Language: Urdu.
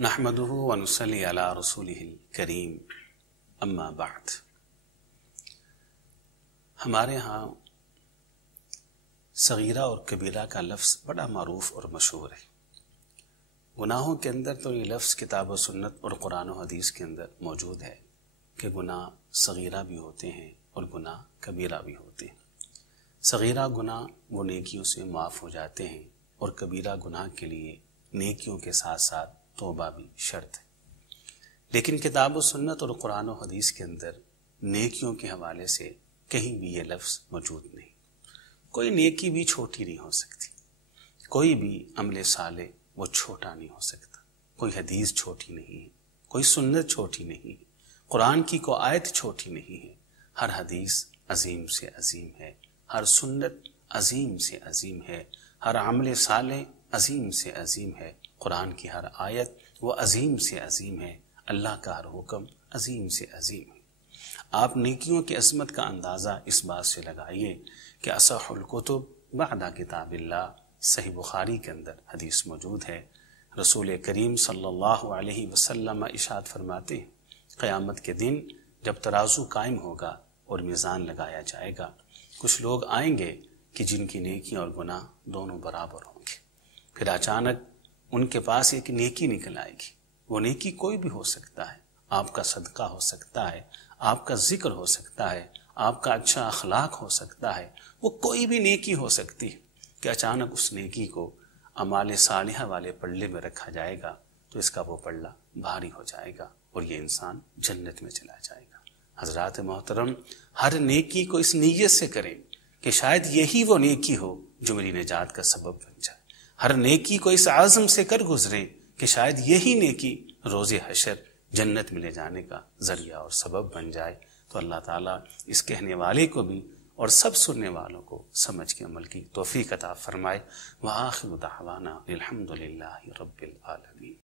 نحمده ونصلي علی رسوله الکریم اما بعد۔ ہمارے ہاں صغیرہ اور کبیرہ کا لفظ بڑا معروف اور مشہور ہے۔ گناہوں کے اندر تو یہ لفظ کتاب و سنت اور قرآن و حدیث کے اندر موجود ہے کہ گناہ صغیرہ بھی ہوتے ہیں اور گناہ کبیرہ بھی ہوتے ہیں۔ صغیرہ گناہ وہ نیکیوں سے معاف ہو جاتے ہیں اور کبیرہ گناہ کے لیے نیکیوں کے ساتھ ساتھ توبہ بھی شرط ہے۔ لیکن کتاب و سنت اور قرآن و حدیث کے اندر نیکیوں کے حوالے سے کہیں بھی یہ لفظ موجود نہیں۔ کوئی نیکی بھی چھوٹی نہیں ہو سکتی، کوئی بھی عمل صالح وہ چھوٹا نہیں ہو سکتا، کوئی حدیث چھوٹی نہیں ہے، کوئی سنت چھوٹی نہیں ہے، قرآن کی کوئی آیت چھوٹی نہیں ہے۔ ہر حدیث عظیم سے عظیم ہے، ہر سنت عظیم سے عظیم ہے، ہر عمل صالح عظیم سے عظیم ہے، قرآن کی ہر آیت وہ عظیم سے عظیم ہے، اللہ کا ہر حکم عظیم سے عظیم ہے۔ آپ نیکیوں کی عظمت کا اندازہ اس بات سے لگائیے کہ اصح الکتب بعد کتاب اللہ، صحیح بخاری کے اندر حدیث موجود ہے، رسول کریم صلی اللہ علیہ وسلم ارشاد فرماتے ہیں قیامت کے دن جب ترازو قائم ہوگا اور میزان لگایا جائے گا، کچھ لوگ آئیں گے کہ جن کی نیکی اور گناہ دونوں برابر ہوں گے، پھر اچانک ان کے پاس ایک نیکی نکل آئے گی۔ وہ نیکی کوئی بھی ہو سکتا ہے، آپ کا صدقہ ہو سکتا ہے، آپ کا ذکر ہو سکتا ہے، آپ کا اچھا اخلاق ہو سکتا ہے، وہ کوئی بھی نیکی ہو سکتی ہے کہ اچانک اس نیکی کو اعمال صالحہ والے پلڑے میں رکھا جائے گا تو اس کا وہ پلڑا بھاری ہو جائے گا اور یہ انسان جنت میں چلا جائے گا۔ حضرات محترم، ہر نیکی کو اس نیت سے کریں کہ شاید یہی وہ نیکی ہو جو میری نجات کا سبب بن جائے۔ ہر نیکی کو اس عزم سے کر گزریں کہ شاید یہی نیکی روز حشر جنت میں لے جانے کا ذریعہ اور سبب بن جائے۔ تو اللہ تعالیٰ اس کہنے والے کو بھی اور سب سننے والوں کو سمجھ کے عمل کی توفیق عطا فرمائے۔ وآخر دعوانا الحمد للہ رب العالمین۔